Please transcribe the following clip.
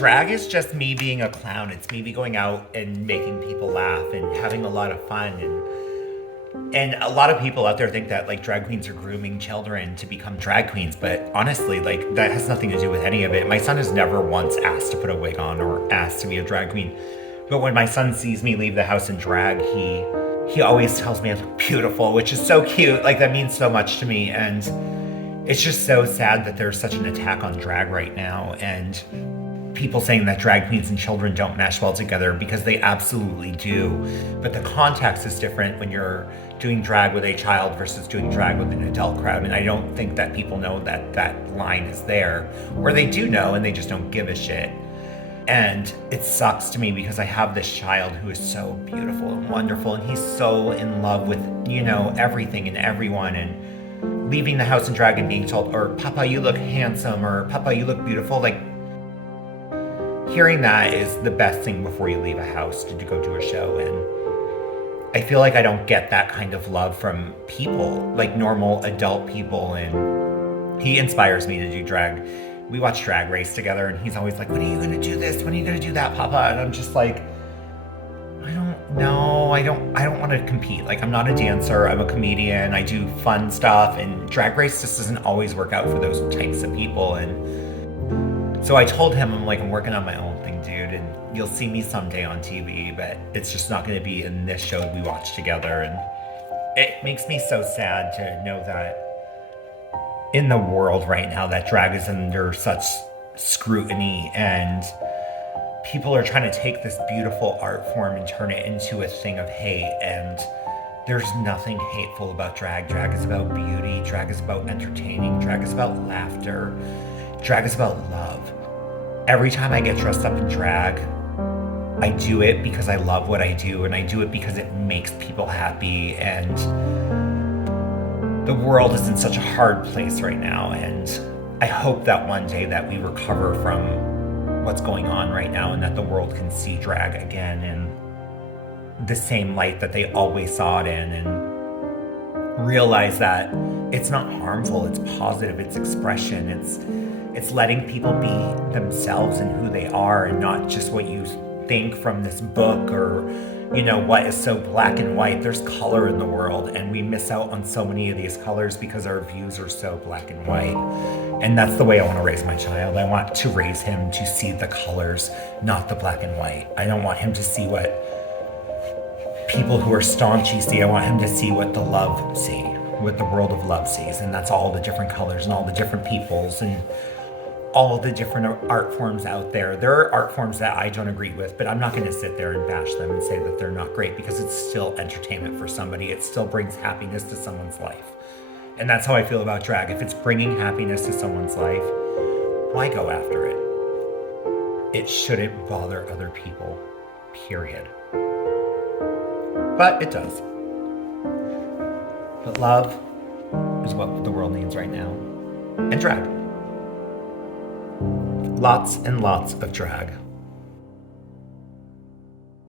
Drag is just me being a clown. It's me going out and making people laugh and having a lot of fun. And a lot of people out there think that like drag queens are grooming children to become drag queens, but honestly, like that has nothing to do with any of it. My son has never once asked to put a wig on or asked to be a drag queen. But when my son sees me leave the house in drag, he always tells me I look beautiful, which is so cute. Like that means so much to me. And it's just so sad that there's such an attack on drag right now, and people saying that drag queens and children don't mesh well together, because they absolutely do. But the context is different when you're doing drag with a child versus doing drag with an adult crowd. And I don't think that people know that that line is there, or they do know and they just don't give a shit. And it sucks to me because I have this child who is so beautiful and wonderful, and he's so in love with, you know, everything and everyone. And leaving the house in drag and being told, or Papa, you look handsome, or Papa, you look beautiful, like hearing that is the best thing before you leave a house to go do a show. And I feel like I don't get that kind of love from people, like normal adult people. And he inspires me to do drag. We watch Drag Race together, and he's always like, when are you gonna do this? When are you gonna do that, Papa? And I'm just like, I don't know. I don't want to compete. Like, I'm not a dancer. I'm a comedian. I do fun stuff, and Drag Race just doesn't always work out for those types of people. And so I told him, I'm like, I'm working on my own thing, dude, and you'll see me someday on TV, but it's just not going to be in this show we watch together. And it makes me so sad to know that in the world right now that drag is under such scrutiny, and people are trying to take this beautiful art form and turn it into a thing of hate. And there's nothing hateful about drag. Drag is about beauty. Drag is about entertaining. Drag is about laughter. Drag is about love. Every time I get dressed up in drag, I do it because I love what I do, and I do it because it makes people happy. And the world is in such a hard place right now, and I hope that one day that we recover from what's going on right now, and that the world can see drag again in the same light that they always saw it in, and realize that it's not harmful, it's positive, it's expression, it's letting people be themselves and who they are, and not just what you think from this book, or you know, what is so black and white. There's color in the world, and we miss out on so many of these colors because our views are so black and white. And that's the way I want to raise my child. I want to raise him to see the colors, not the black and white. I don't want him to see what people who are staunchy see. I want him to see what the love see, what the world of love sees. And that's all the different colors and all the different peoples and all the different art forms out there. There are art forms that I don't agree with, but I'm not going to sit there and bash them and say that they're not great, because it's still entertainment for somebody. It still brings happiness to someone's life. And that's how I feel about drag. If it's bringing happiness to someone's life, why go after it? It shouldn't bother other people, period. But it does. But love is what the world needs right now. And drag. Lots and lots of drag.